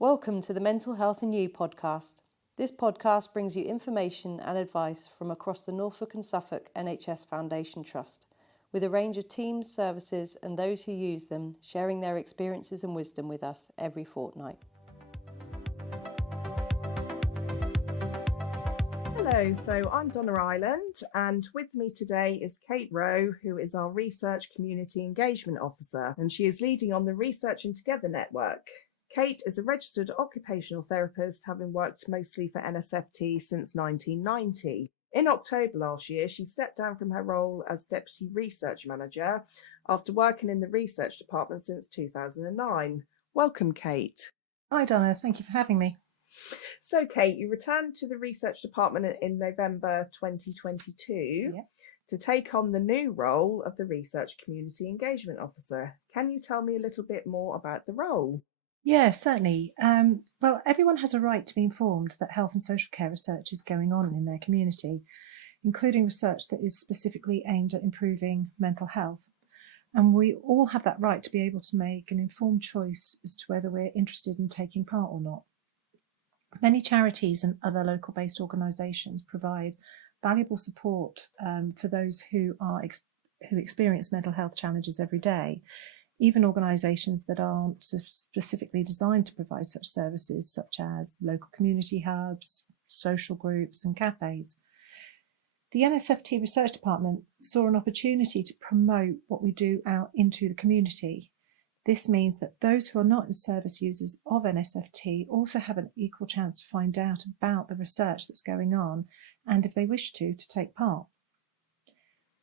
Welcome to the Mental Health and You podcast. This podcast brings you information and advice from across the Norfolk and Suffolk NHS Foundation Trust, with a range of teams, services and those who use them sharing their experiences and wisdom with us every fortnight. Hello, so I'm Donna Ireland, and with me today is Kate Rowe, who is our Research Community Engagement Officer, and she is leading on the Researching Together network. Kate is a registered occupational therapist, having worked mostly for NSFT since 1990. In October last year, she stepped down from her role as Deputy Research Manager after working in the research department since 2009. Welcome, Kate. Hi, Donna. Thank you for having me. So, Kate, you returned to the research department in November 2022 to take on the new role of the Research Community Engagement Officer. Can you tell me a little bit more about the role? Yeah, certainly. Well, everyone has a right to be informed that health and social care research is going on in their community, including research that is specifically aimed at improving mental health. And we all have that right to be able to make an informed choice as to whether we're interested in taking part or not. Many charities and other local-based organisations provide valuable support for those who experience mental health challenges every day. Even organisations that aren't specifically designed to provide such services, such as local community hubs, social groups and cafes. The NSFT Research Department saw an opportunity to promote what we do out into the community. This means that those who are not service users of NSFT also have an equal chance to find out about the research that's going on and, if they wish to take part.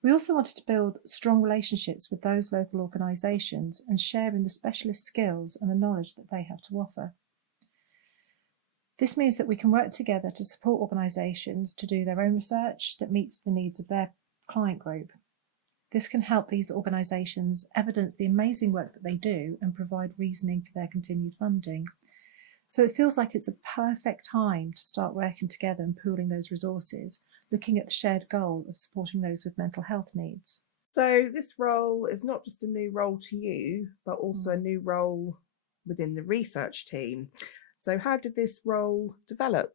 We also wanted to build strong relationships with those local organisations and share in the specialist skills and the knowledge that they have to offer. This means that we can work together to support organisations to do their own research that meets the needs of their client group. This can help these organisations evidence the amazing work that they do and provide reasoning for their continued funding. So it feels like it's a perfect time to start working together and pooling those resources, looking at the shared goal of supporting those with mental health needs. So this role is not just a new role to you, but also a new role within the research team. So how did this role develop?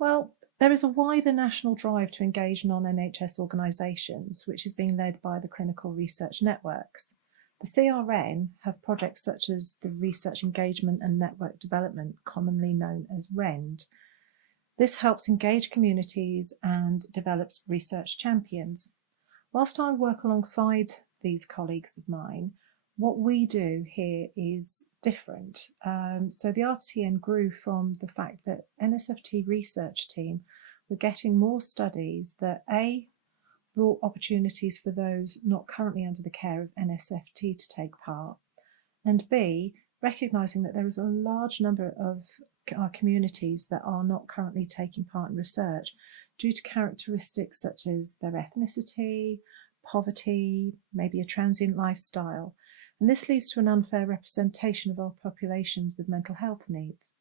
Well, there is a wider national drive to engage non-NHS organisations, which is being led by the clinical research networks. The CRN have projects such as the Research Engagement and Network Development, commonly known as REND. This helps engage communities and develops research champions. Whilst I work alongside these colleagues of mine, what we do here is different. So the RTN grew from the fact that NSFT research team were getting more studies that brought opportunities for those not currently under the care of NSFT to take part, and B, recognising that there is a large number of our communities that are not currently taking part in research due to characteristics such as their ethnicity, poverty, maybe a transient lifestyle. And this leads to an unfair representation of our populations with mental health needs.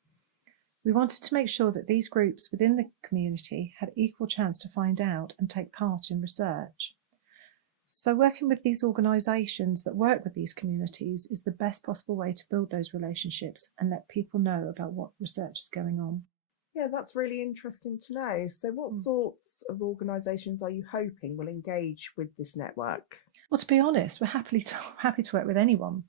We wanted to make sure that these groups within the community had equal chance to find out and take part in research. So working with these organisations that work with these communities is the best possible way to build those relationships and let people know about what research is going on. Yeah, that's really interesting to know. So what sorts of organisations are you hoping will engage with this network? Well, to be honest, we're happy to work with anyone,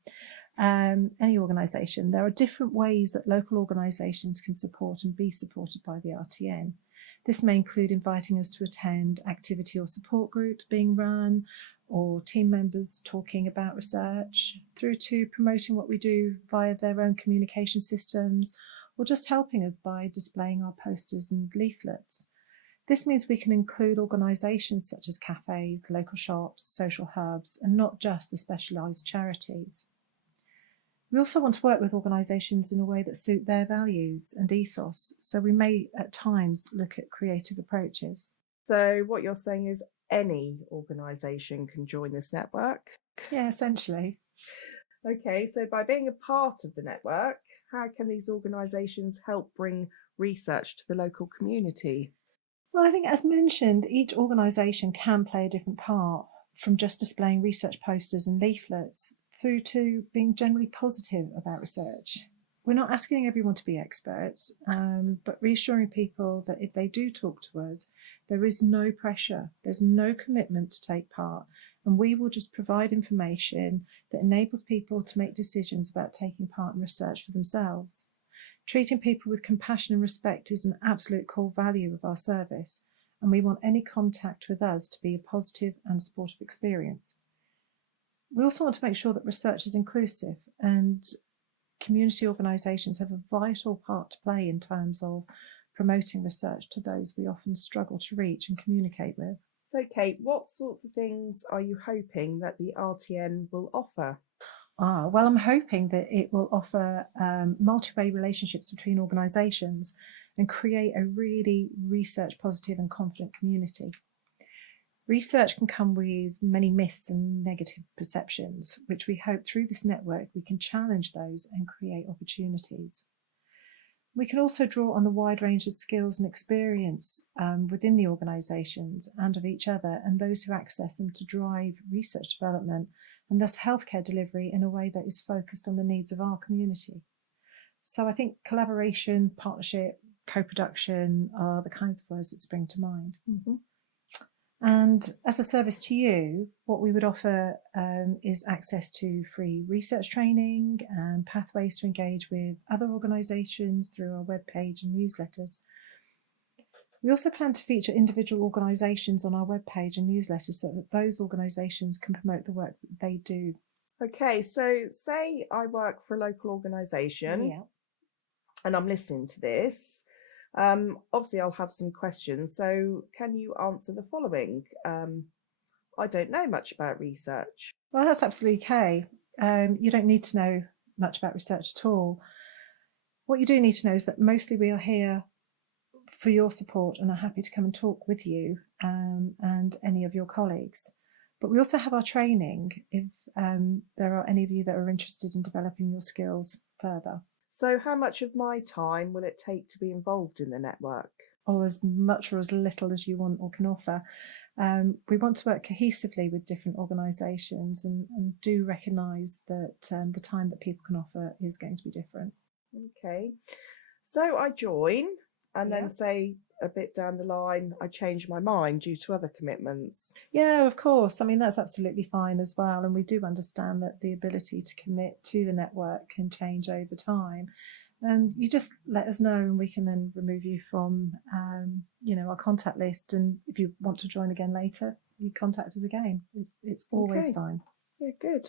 any organisation. There are different ways that local organisations can support and be supported by the RTN. This may include inviting us to attend activity or support groups being run, or team members talking about research, through to promoting what we do via their own communication systems, or just helping us by displaying our posters and leaflets. This means we can include organisations such as cafes, local shops, social hubs, and not just the specialised charities. We also want to work with organisations in a way that suit their values and ethos, so we may at times look at creative approaches. So what you're saying is any organisation can join this network? Yeah, essentially. Okay, so by being a part of the network, how can these organisations help bring research to the local community? Well, I think, as mentioned, each organisation can play a different part, from just displaying research posters and leaflets through to being generally positive about research. we're not asking everyone to be experts, but reassuring people that if they do talk to us, there is no pressure, there's no commitment to take part, and we will just provide information that enables people to make decisions about taking part in research for themselves. Treating people with compassion and respect is an absolute core value of our service, and we want any contact with us to be a positive and supportive experience. We also want to make sure that research is inclusive, and community organisations have a vital part to play in terms of promoting research to those we often struggle to reach and communicate with. So, Kate, what sorts of things are you hoping that the RTN will offer? Well, I'm hoping that it will offer multi-way relationships between organisations and create a really research positive and confident community. Research can come with many myths and negative perceptions, which we hope through this network we can challenge those and create opportunities. We can also draw on the wide range of skills and experience within the organisations and of each other and those who access them to drive research development and thus healthcare delivery in a way that is focused on the needs of our community. So I think collaboration, partnership, co-production are the kinds of words that spring to mind. Mm-hmm. And as a service to you, what we would offer is access to free research training and pathways to engage with other organisations through our webpage and newsletters. We also plan to feature individual organisations on our webpage and newsletters so that those organisations can promote the work that they do. Okay, so say I work for a local organisation and I'm listening to this. Obviously, I'll have some questions. So can you answer the following? I don't know much about research. Well, that's absolutely okay. You don't need to know much about research at all. What you do need to know is that mostly we are here for your support and are happy to come and talk with you and any of your colleagues. But we also have our training if there are any of you that are interested in developing your skills further. So how much of my time will it take to be involved in the network? Or as much or as little as you want or can offer. We want to work cohesively with different organisations and do recognise that the time that people can offer is going to be different. Okay, so I join and then say a bit down the line, I change my mind due to other commitments. Yeah, of course. I mean, that's absolutely fine as well. And we do understand that the ability to commit to the network can change over time. And you just let us know and we can then remove you from, our contact list. And if you want to join again later, you contact us again. It's always fine. Yeah, good.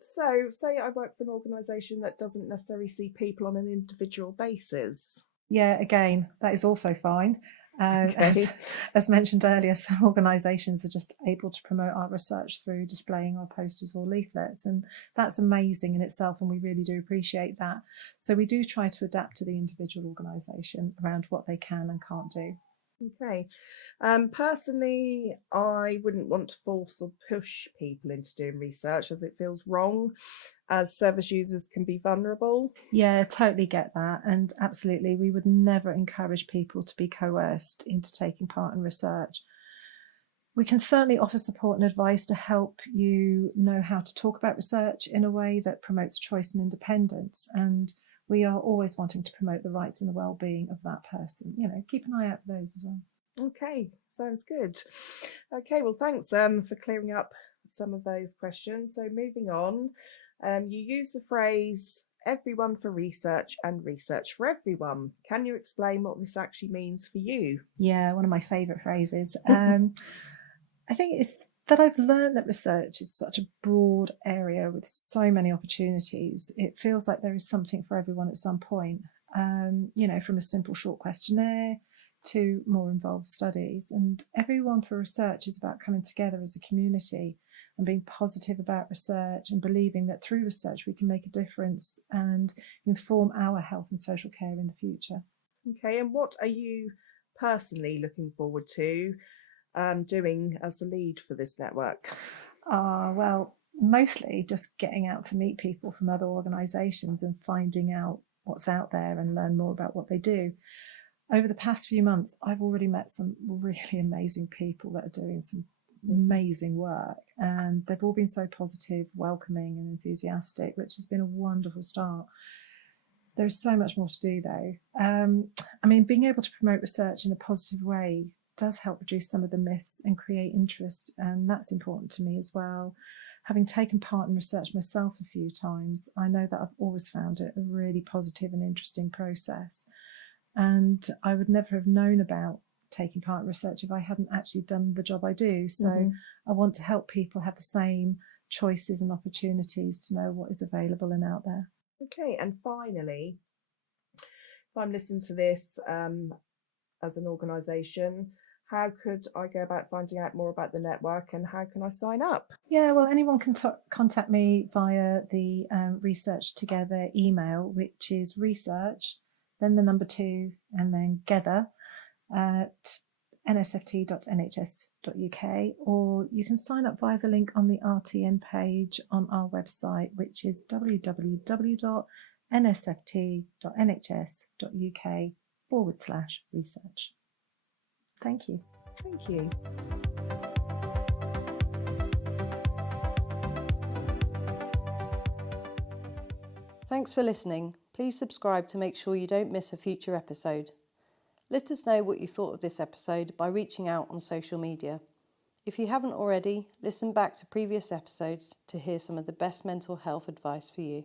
So say I work for an organisation that doesn't necessarily see people on an individual basis. Yeah, again, that is also fine. As mentioned earlier, some organisations are just able to promote our research through displaying our posters or leaflets, and that's amazing in itself, and we really do appreciate that. So we do try to adapt to the individual organisation around what they can and can't do. Okay. Personally, I wouldn't want to force or push people into doing research as it feels wrong, as service users can be vulnerable. Yeah, totally get that. And absolutely, we would never encourage people to be coerced into taking part in research. We can certainly offer support and advice to help you know how to talk about research in a way that promotes choice and independence. And we are always wanting to promote the rights and the well-being of that person. Keep an eye out for those as well. Okay, sounds good. Okay, well, thanks for clearing up some of those questions. So moving on, you use the phrase everyone for research and research for everyone. Can you explain what this actually means for you? Yeah, one of my favourite phrases. I think it's that I've learned that research is such a broad area with so many opportunities. It feels like there is something for everyone at some point, from a simple short questionnaire to more involved studies. And everyone for research is about coming together as a community and being positive about research and believing that through research we can make a difference and inform our health and social care in the future. Okay, and what are you personally looking forward to doing as the lead for this network? Well, mostly just getting out to meet people from other organisations and finding out what's out there and learn more about what they do. Over the past few months, I've already met some really amazing people that are doing some amazing work, and they've all been so positive, welcoming and enthusiastic, which has been a wonderful start. There's so much more to do, though. Being able to promote research in a positive way does help reduce some of the myths and create interest, and that's important to me as well. Having taken part in research myself a few times, I know that I've always found it a really positive and interesting process. And I would never have known about taking part in research if I hadn't actually done the job I do. So I want to help people have the same choices and opportunities to know what is available and out there. Okay, and finally, if I'm listening to this as an organisation, how could I go about finding out more about the network and how can I sign up? Yeah, well, anyone can contact me via the Research Together email, which is research, then the number 2, and then together at nsft.nhs.uk, or you can sign up via the link on the RTN page on our website, which is www.nsft.nhs.uk/research. Thank you. Thank you. Thanks for listening. Please subscribe to make sure you don't miss a future episode. Let us know what you thought of this episode by reaching out on social media. If you haven't already, listen back to previous episodes to hear some of the best mental health advice for you.